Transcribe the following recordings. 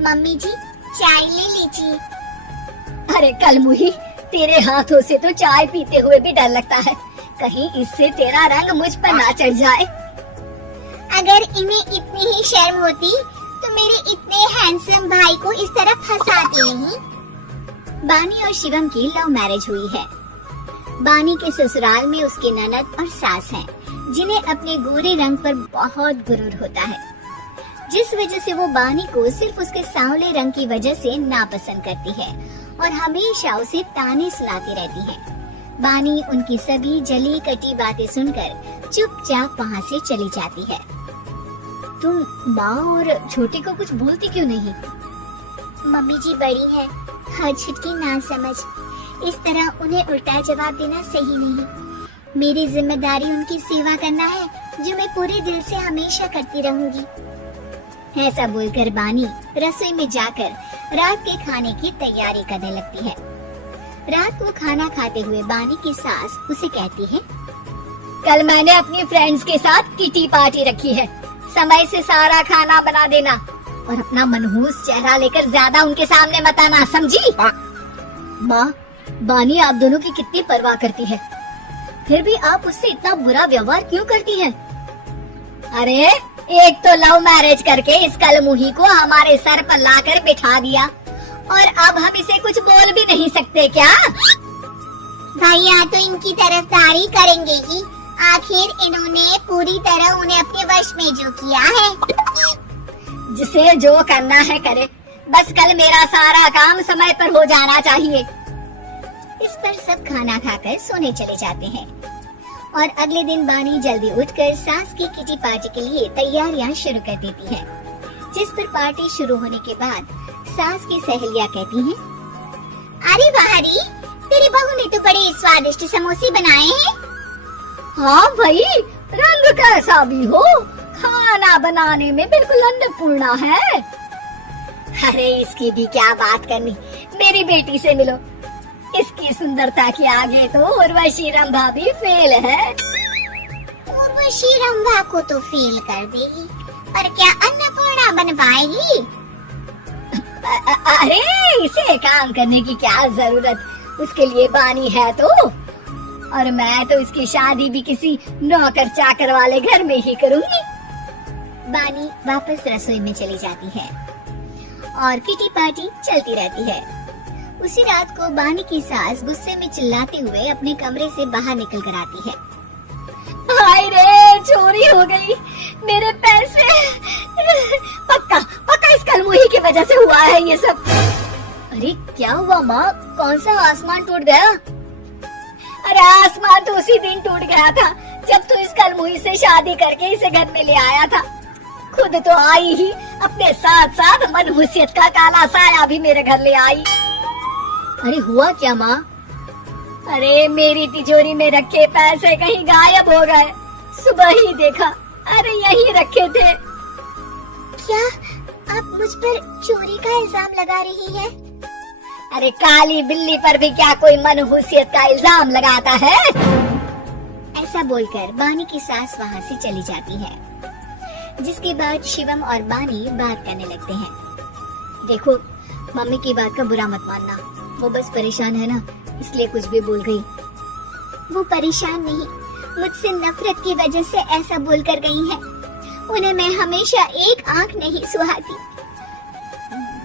Mummy जी चाय ले लीजिए। अरे कलमुही, तेरे हाथों से तो चाय पीते हुए भी डर लगता है, कहीं इससे तेरा रंग मुझ पर ना चढ़ जाए। अगर इन्हें इतनी ही शर्म होती तो मेरे इतने हैंडसम भाई को इस तरह फंसाती नहीं। बानी और शिवम की लव मैरिज हुई है। बानी के ससुराल में उसकी ननद और सास हैं, जिन्हें अपने गोरे रंग पर बहुत गुरूर होता है, जिस वजह से वो बानी को सिर्फ उसके सांवले रंग की वजह से नापसंद करती है और हमेशा उसे ताने सुनाती रहती है। बानी उनकी सभी जली कटी बातें सुनकर चुपचाप वहाँ से चली जाती है। तुम माँ और छोटी को कुछ बोलती क्यों नहीं? मम्मी जी बड़ी है, हर छुटकी ना समझ, इस तरह उन्हें उल्टा जवाब देना सही नहीं। मेरी जिम्मेदारी उनकी सेवा करना है, जो मैं पूरे दिल से हमेशा करती रहूंगी। ऐसा बोलकर बानी रसोई में जाकर रात के खाने की तैयारी करने लगती है। रात को खाना खाते हुए बानी की सास उसे कहती है, कल मैंने अपनी फ्रेंड्स के साथ किटी पार्टी रखी है, समय से सारा खाना बना देना और अपना मनहूस चेहरा लेकर ज्यादा उनके सामने मत आना, समझी? माँ, बानी आप दोनों की कितनी परवाह करती है, फिर भी आप उससे इतना बुरा व्यवहार क्यों करती हैं? अरे एक तो लव मैरिज करके इस कलमुही को हमारे सर पर लाकर बिठा दिया और अब हम इसे कुछ बोल भी नहीं सकते क्या? भैया तो इनकी तरफदारी करेंगे ही, आखिर इन्होंने पूरी तरह उन्हें अपने वश में जो किया है। जिसे जो करना है करे, बस कल मेरा सारा काम समय पर हो जाना चाहिए। इस पर सब खाना खाकर सोने चले जाते हैं और अगले दिन बानी जल्दी उठकर सास की किटी पार्टी के लिए तैयारियां शुरू कर देती है। जिस पर पार्टी शुरू होने के बाद सास की सहेलियां कहती हैं, अरे वाह री, तेरी बहू ने तो बड़े स्वादिष्ट समोसे बनाए हैं। हाँ भाई, रंग कैसा भी हो, खाना बनाने में बिल्कुल अन्नपूर्णा है। अरे इसकी भी क्या बात करनी, मेरी बेटी से मिलो, इसकी सुंदरता के आगे तो उर्वशी रंभा भी फेल है। उर्वशी रंभा को तो फेल कर देगी, पर क्या अन्नपूर्णा बन पाएगी? अरे इसे काम करने की क्या जरूरत, उसके लिए बानी है तो। और मैं तो इसकी शादी भी किसी नौकर चाकर वाले घर में ही करूंगी। बानी वापस रसोई में चली जाती है और किटी पार्टी चलती रहती है। उसी रात को बानी की सास गुस्से में चिल्लाते हुए अपने कमरे से बाहर निकल कर आती है। हाय रे, चोरी हो गई मेरे पैसे। पक्का पक्का इस कलमुही की वजह से हुआ है ये सब। अरे क्या हुआ माँ, कौन सा आसमान टूट गया? अरे आसमान तो उसी दिन टूट गया था जब तू इस कलमुही से शादी करके इसे घर में ले आया था। खुद तो आई ही, अपने साथ साथ मनहूसियत का काला साया भी मेरे घर ले आई। अरे हुआ क्या माँ? अरे मेरी तिजोरी में रखे पैसे कहीं गायब हो गए, सुबह ही देखा, अरे यही रखे थे। क्या आप मुझ पर चोरी का इल्जाम लगा रही है? अरे काली बिल्ली पर भी क्या कोई मनहूसियत का इल्जाम लगाता है? ऐसा बोलकर बानी की सास वहाँ से चली जाती है, जिसके बाद शिवम और बानी बात करने लगते हैं। देखो, मम्मी की बात का बुरा मत मानना, वो बस परेशान है ना, इसलिए कुछ भी बोल गई। वो परेशान नहीं, मुझसे नफरत की वजह से ऐसा बोलकर गई है। उन्हें मैं हमेशा एक आंख नहीं सुहाती।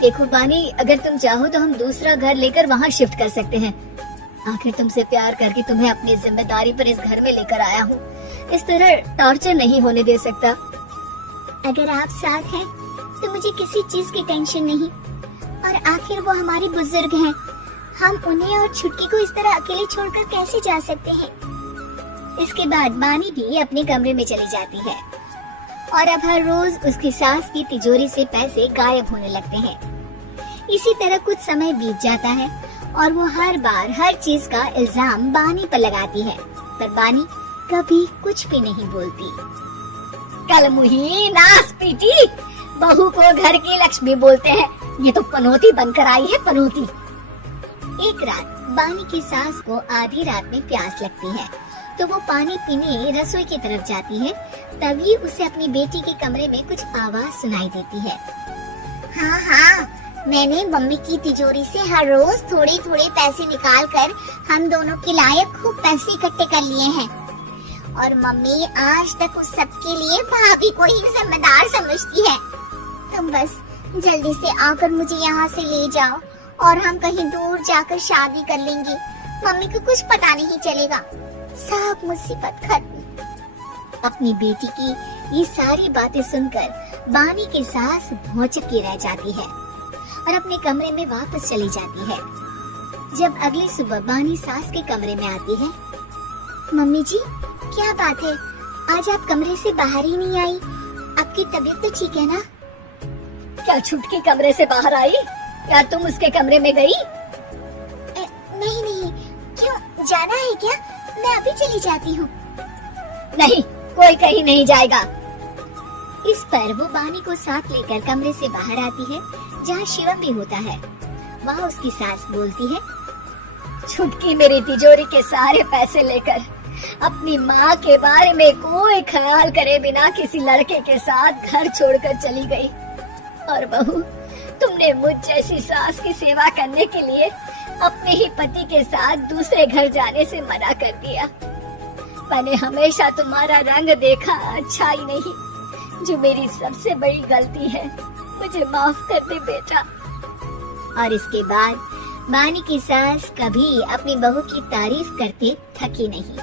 देखो बानी, अगर तुम चाहो तो हम दूसरा घर लेकर वहाँ शिफ्ट कर सकते हैं। आखिर तुमसे प्यार करके तुम्हें अपनी जिम्मेदारी पर इस घर में लेकर आया हूँ, इस तरह टॉर्चर नहीं होने दे सकता। अगर आप साथ हैं तो मुझे किसी चीज की टेंशन नहीं, और आखिर वो हमारे बुजुर्ग हैं, हम उन्हें और छुटकी को इस तरह अकेले छोड़कर कैसे जा सकते हैं? इसके बाद बानी भी अपने कमरे में चली जाती है और अब हर रोज उसकी सास की तिजोरी से पैसे गायब होने लगते हैं। इसी तरह कुछ समय बीत जाता है और वो हर बार हर चीज का इल्जाम बानी पर लगाती है, पर बानी कभी कुछ भी नहीं बोलती। कलमुही नास पीटी, बहू को घर की लक्ष्मी बोलते हैं, ये तो पनौती बनकर आई है, पनौती। एक रात बानी की सास को आधी रात में प्यास लगती है, तो वो पानी पीने रसोई की तरफ जाती है। तभी उसे अपनी बेटी के कमरे में कुछ आवाज सुनाई देती है। हाँ हाँ, मैंने मम्मी की तिजोरी से हर रोज थोड़े थोड़े पैसे निकाल कर हम दोनों के लायक खूब पैसे इकट्ठे कर लिए हैं। और मम्मी आज तक उस सब के लिए भाभी को ही जिम्मेदार समझती है। तुम बस जल्दी से आकर मुझे यहाँ से ले जाओ और हम कहीं दूर जाकर शादी कर लेंगे। मम्मी को कुछ पता नहीं चलेगा, सब मुसीबत खत्म। अपनी बेटी की ये सारी बातें सुनकर बानी की सास भौचक के रह जाती है और अपने कमरे में वापस चली जाती है। जब अगली सुबह बानी सास के कमरे में आती है, मम्मी जी क्या बात है, आज आप कमरे से बाहर ही नहीं आई? आपकी तबीयत तो ठीक है ना? क्या छुटकी कमरे से बाहर आई या तुम उसके कमरे में गई? नहीं नहीं, क्यों जाना है क्या? मैं अभी चली जाती हूँ। नहीं, कोई कहीं नहीं जाएगा। इस पर वो बानी को साथ लेकर कमरे से बाहर आती है जहाँ शिवम भी होता है। वहाँ उसकी सास बोलती है, छुटकी मेरी तिजोरी के सारे पैसे लेकर अपनी माँ के बारे में कोई ख्याल करे बिना किसी लड़के के साथ घर छोड़कर चली गई। और बहू, तुमने मुझ जैसी सास की सेवा करने के लिए अपने ही पति के साथ दूसरे घर जाने से मना कर दिया। मैंने हमेशा तुम्हारा रंग देखा अच्छा ही नहीं, जो मेरी सबसे बड़ी गलती है। मुझे माफ कर दे बेटा। और इसके बाद बानी की सास कभी अपनी बहू की तारीफ करते थकी नहीं।